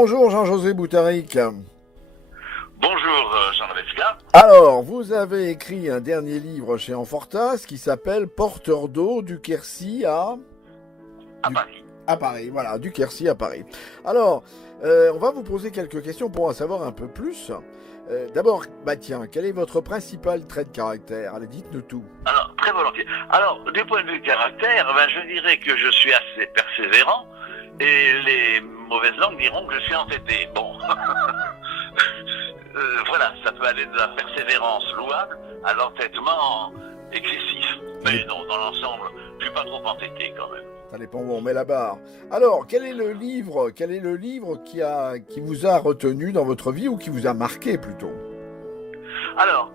Bonjour Jean-José Boutaric. Bonjour Jean-Rebecca. Alors, vous avez écrit un dernier livre chez Enfortas qui s'appelle Porteur d'eau du Quercy À Paris. à Paris. Voilà, du Quercy à Paris. Alors, on va vous poser quelques questions pour en savoir un peu plus. D'abord, tiens, quel est votre principal trait de caractère? Allez, dites-nous tout. Alors, très volontiers. Alors, du point de vue caractère, je dirais que je suis assez persévérant et les mauvaises langues diront que je suis entêté. Bon, voilà, ça peut aller de la persévérance louable à l'entêtement excessif. Mais non, dans l'ensemble, je suis pas trop entêté quand même. Ça dépend où on met la barre. Alors, quel est le livre qui vous a retenu dans votre vie ou qui vous a marqué plutôt? Alors,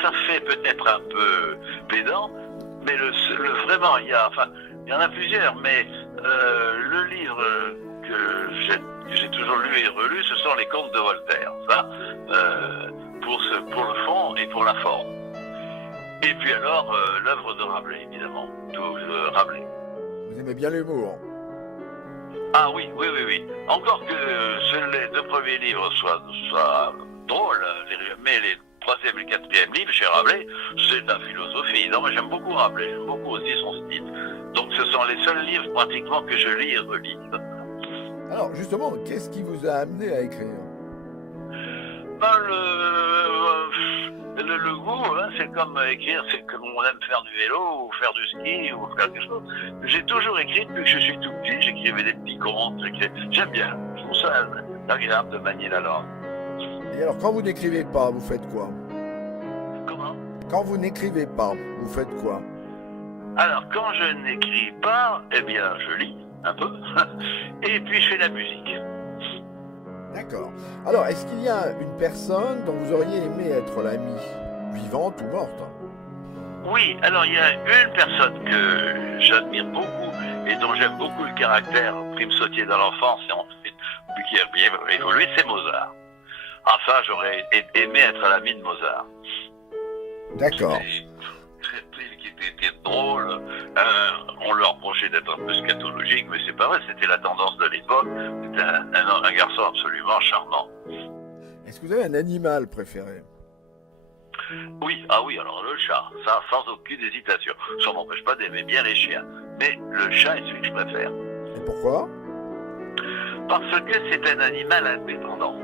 ça fait peut-être un peu pédant, mais vraiment, il y en a plusieurs, mais le livre que j'ai toujours lu et relu, ce sont les contes de Voltaire. Ça, pour le fond et pour la forme. Et puis alors, l'œuvre de Rabelais, évidemment, tout Rabelais. Vous aimez bien l'humour? Ah oui. Encore que les deux premiers livres soient drôles, mais les troisième et quatrième livres chez Rabelais, c'est de la philosophie. Non, mais j'aime beaucoup Rabelais, j'aime beaucoup aussi son style. Donc ce sont les seuls livres pratiquement que je lis et relis. Alors, justement, qu'est-ce qui vous a amené à écrire? Le goût, hein, c'est comme écrire, c'est comme on aime faire du vélo, ou faire du ski, ou faire quelque chose. J'ai toujours écrit depuis que je suis tout petit, j'écrivais des petits contes, j'aime bien, je trouve ça agréable de manier la langue. Et alors, quand vous n'écrivez pas, vous faites quoi? Comment? Quand vous n'écrivez pas, vous faites quoi? Alors, quand je n'écris pas, eh bien, je lis un peu, et puis je fais de la musique. D'accord. Alors, est-ce qu'il y a une personne dont vous auriez aimé être l'amie, vivante ou morte? Oui, alors il y a une personne que j'admire beaucoup et dont j'aime beaucoup le caractère, prime sautier dans l'enfance et ensuite qui a bien évolué, c'est Mozart. Enfin, j'aurais aimé être l'ami de Mozart. D'accord. Qui était drôle. On lui reprochait d'être un peu scatologique, mais c'est pas vrai, c'était la tendance de l'époque. C'était un garçon absolument charmant. Est-ce que vous avez un animal préféré? Oui, alors le chat, ça sans aucune hésitation. Ça m'empêche pas d'aimer bien les chiens, mais le chat est celui que je préfère. Et pourquoi? Parce que c'est un animal indépendant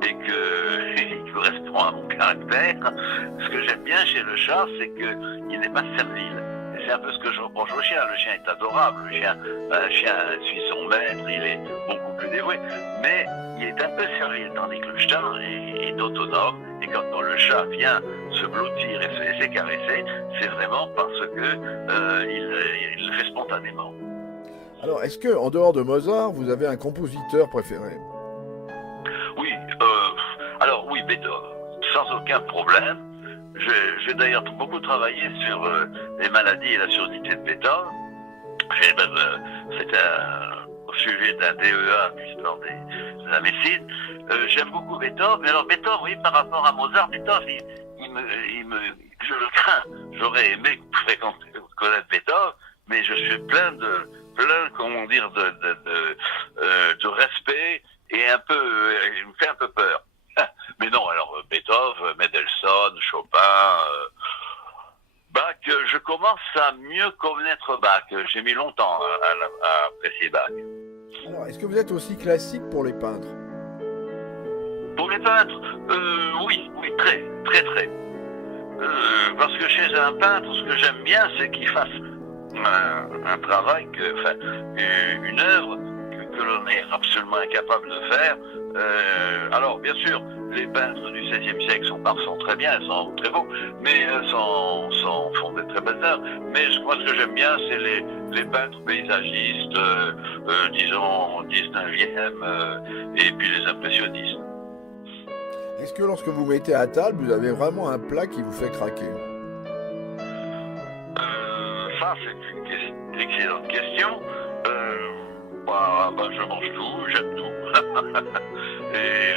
et qu'il correspond à mon caractère. Ce que j'aime bien chez le chat, c'est qu'il n'est pas servile. Et c'est un peu ce que je reproche au chien. Le chien est adorable. Un chien suit son maître, il est beaucoup plus dévoué. Mais il est un peu servile, tandis que le chat est autonome. Et quand le chat vient se blottir et se laisser caresser, c'est vraiment parce que il le fait spontanément. Alors, est-ce que, en dehors de Mozart, vous avez un compositeur préféré? Oui, alors oui, Beethoven, sans aucun problème. J'ai d'ailleurs beaucoup travaillé sur les maladies et la surdité de Beethoven. J'ai même, c'était au sujet d'un DEA, l'histoire de la médecine. J'aime beaucoup Beethoven, mais alors Beethoven, oui, par rapport à Mozart, Beethoven, je le crains. J'aurais aimé connaître Beethoven, mais je suis plein, comment dire, de respect et un peu, il me fait un peu peur. Mais non, alors Beethoven, Mendelssohn, Chopin, Bach, je commence à mieux connaître Bach. J'ai mis longtemps à apprécier Bach. Alors, est-ce que vous êtes aussi classique pour les peintres? Pour les peintres, oui, très. Parce que chez un peintre, ce que j'aime bien, c'est qu'il fasse un travail, une œuvre que l'on est absolument incapable de faire. Alors, bien sûr, les peintres du XVIe siècle sont très bien, ils sont très beaux, mais font de très belles œuvres. Mais moi, ce que j'aime bien, c'est les peintres paysagistes, disons, 19e, et puis les impressionnistes. Est-ce que lorsque vous mettez à table, vous avez vraiment un plat qui vous fait craquer? Ça, c'est une excellente question. Je mange tout, j'aime tout. Et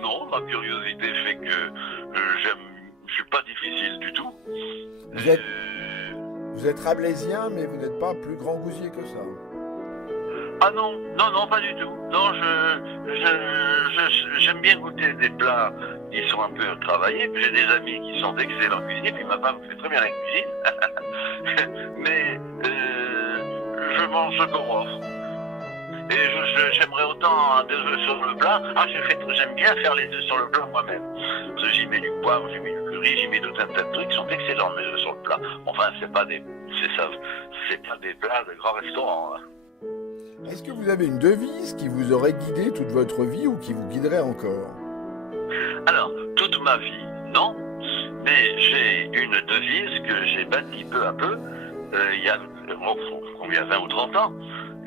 non, ma curiosité fait que je suis pas difficile du tout. Vous êtes rabelaisien, mais vous n'êtes pas plus grand gousier que ça. Ah non, non, non, pas du tout. Non, j'aime bien goûter des plats qui sont un peu travaillés. J'ai des amis qui sont d'excellents cuisiniers, puis ma femme fait très bien la cuisine. Mais je mange ce qu'on m'offre. Et j'aimerais autant des œufs sur le plat. Ah, j'aime bien faire les œufs sur le plat moi-même. Parce que j'y mets du poivre, j'y mets du curry, j'y mets tout un tas de trucs qui sont excellents, mes œufs sur le plat. Enfin, c'est pas des plats de grands restaurants. Hein. Est-ce que vous avez une devise qui vous aurait guidé toute votre vie ou qui vous guiderait encore? Alors, toute ma vie, non. Mais j'ai une devise que j'ai bâtie peu à peu, il y a combien, 20 ou 30 ans,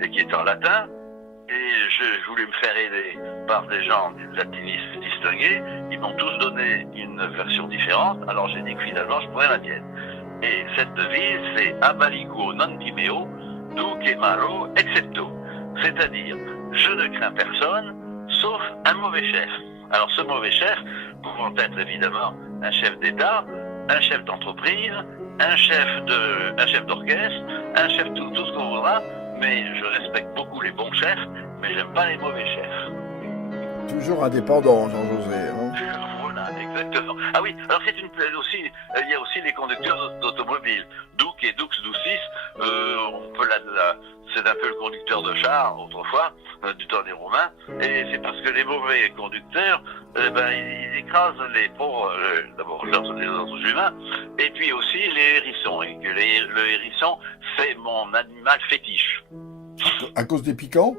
et qui est en latin. Et je voulais me faire aider par des gens, des latinistes distingués. Ils m'ont tous donné une version différente. Alors j'ai dit que finalement, je pourrais la tienne. Et cette devise, c'est Abaligo non timeo, duque malo excepto. C'est-à-dire, je ne crains personne, sauf un mauvais chef. Alors ce mauvais chef pouvant être évidemment un chef d'État, un chef d'entreprise, un chef d'orchestre, un chef tout ce qu'on voudra, mais je respecte beaucoup les bons chefs, mais j'aime pas les mauvais chefs. Toujours indépendant, Jean-José. Hein. Voilà, exactement. Ah oui, alors il y a aussi les conducteurs d'automobiles. Duc et Dux Ducis, c'est un peu le conducteur de char, autrefois, du temps des Romains, et c'est parce que les mauvais conducteurs, ils écrasent les pauvres, d'abord les autres humains, et puis aussi les hérissons, et que le hérisson, c'est mon animal fétiche. À cause des piquants?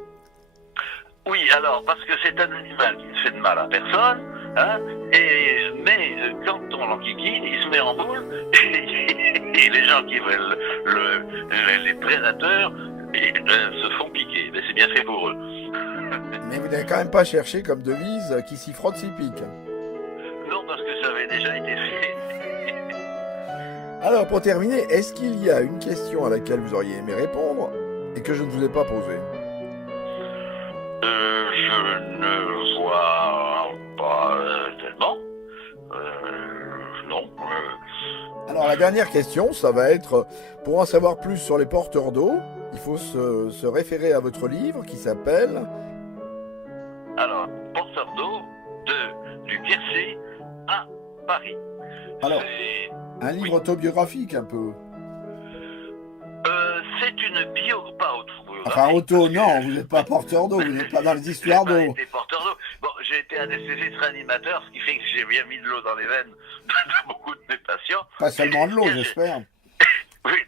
Oui, alors, parce que c'est un animal qui ne fait de mal à personne, hein, mais quand on l'enquiquine, il se met en boule, et les gens qui veulent les prédateurs se font piquer. Mais c'est bien fait pour eux. Mais vous n'avez quand même pas cherché comme devise qui s'y frotte s'y pique. Non, parce que ça avait déjà été fait. Alors, pour terminer, est-ce qu'il y a une question à laquelle vous auriez aimé répondre et que je ne vous ai pas posée? Je ne vois pas tellement. Non. Alors la dernière question, ça va être, pour en savoir plus sur les porteurs d'eau, il faut se référer à votre livre qui s'appelle... Alors, porteur d'eau du Quercy à Paris. Alors, un livre autobiographique un peu. C'est une pas autobiographique. Enfin, non, vous n'êtes pas porteur d'eau, vous n'êtes pas dans les histoires d'eau. J'ai été porteur d'eau. Bon, j'ai été anesthésiste réanimateur, ce qui fait que j'ai bien mis de l'eau dans les veines de beaucoup de mes patients. Pas seulement de l'eau, j'espère. Oui,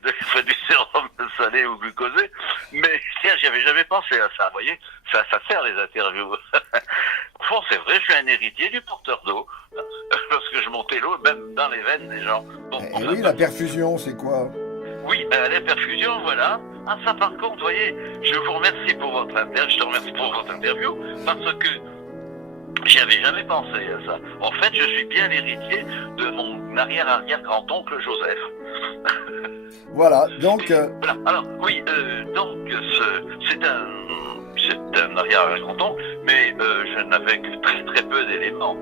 du sérum salé ou glucosé. Mais tiens, j'y avais jamais pensé à ça, vous voyez. Ça sert les interviews. Au fond, c'est vrai, je suis un héritier du porteur d'eau. Parce que je montais l'eau même dans les veines des gens. Bon, oui, la perfusion, c'est quoi? Oui, la perfusion, voilà. Ah, ça par contre, vous voyez, je vous remercie pour votre interview, parce que j'y avais jamais pensé à ça. En fait, je suis bien l'héritier de mon arrière-arrière-grand-oncle Joseph. Voilà, donc... Voilà, alors, oui, donc, c'est un arrière-arrière-grand-oncle, mais je n'avais que très très peu d'éléments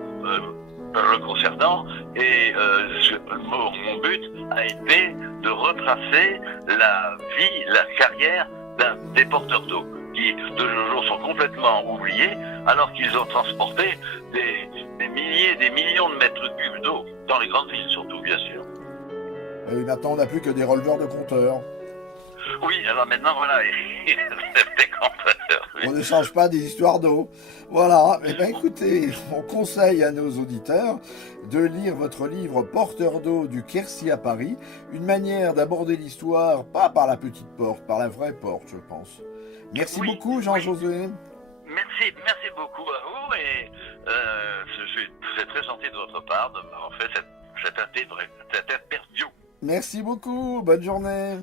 le concernant, et mon but a été de retracer la vie, la carrière des porteurs d'eau, qui de nos jours sont complètement oubliés, alors qu'ils ont transporté des milliers, des millions de mètres cubes d'eau, dans les grandes villes surtout, bien sûr. Et maintenant, on n'a plus que des releveurs de compteurs. Oui, alors maintenant, voilà, des compteurs. Oui. On ne change pas des histoires d'eau. Voilà, eh bien écoutez, on conseille à nos auditeurs de lire votre livre Porteur d'eau du Quercy à Paris, une manière d'aborder l'histoire, pas par la petite porte, par la vraie porte, je pense. Merci beaucoup, Jean-José. Merci beaucoup à vous, et c'est très gentil de votre part de m'avoir fait cette interview. Merci beaucoup, bonne journée.